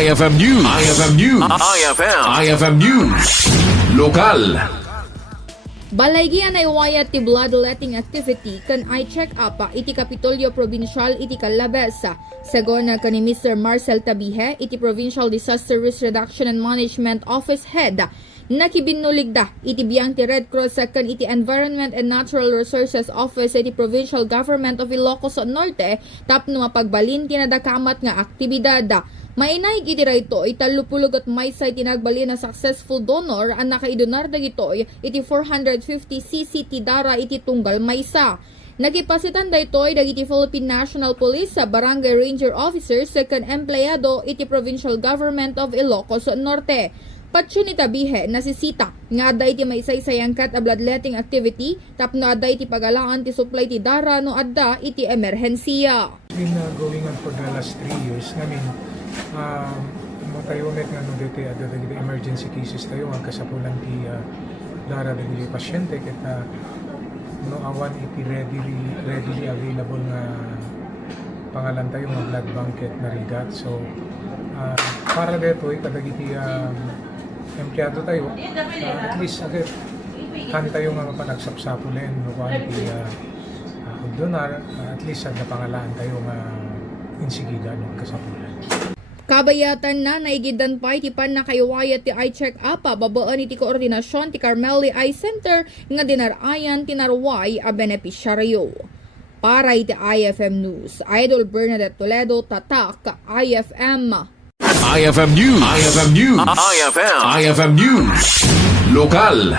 IFM News. IFM News. IFM News. Lokal. Balaygian Naiwayat ti bloodletting activity kan I-check up iti Kapitolyo Probinsial iti Kalabes. Segona kan ni Mr. Marcel Tabihe iti Provincial Disaster Risk Reduction and Management Office Head. Nakibinuligda iti biyang ti Red Cross kan iti Environment and Natural Resources Office iti Provincial Government of Ilocos Norte tapno mapagbalin tinadakamat nga aktibidad. Mainay iti rayto italupulog at maysay tinagbali na successful donor ang nakaidonar dagitoy iti 450cc ti dara iti tunggal maysa. Nagipasitan daytoy dagiti Philippine National Police sa Barangay Ranger Officers second empleyado iti Provincial Government of Ilocos Norte. Patsyo ni Tabihe nasisita nga adda iti maisaysayangkat a bloodletting activity tapno adda iti pagalaan ti supply ti dara no adda iti emerhensiya. Been going on for the last 3 years namin. Tayo ulit nga dito ada dagiti emergency cases tayo ang kasapulan ti dara dagiti pasyente ket no awan iti readily available nga pangalan tayo nga blood bank ket narigat. So para dito kadagiti empleyado tayo at least agad kani tayo nga mapanagsapsapulen no kan ti donar at least at napangalaan tayo nga insigida no kasapulan. Kabayatan na naigidan pa iti pan na kayawayat ti I-check up babaan iti koordinasyon ti Carmeli Eye Center nga dinarayan tinarway a benepisyaryo. Para iti IFM News, Idol Bernadette Toledo, Tatak, IFM. IFM News. IFM News. IFM News. Lokal.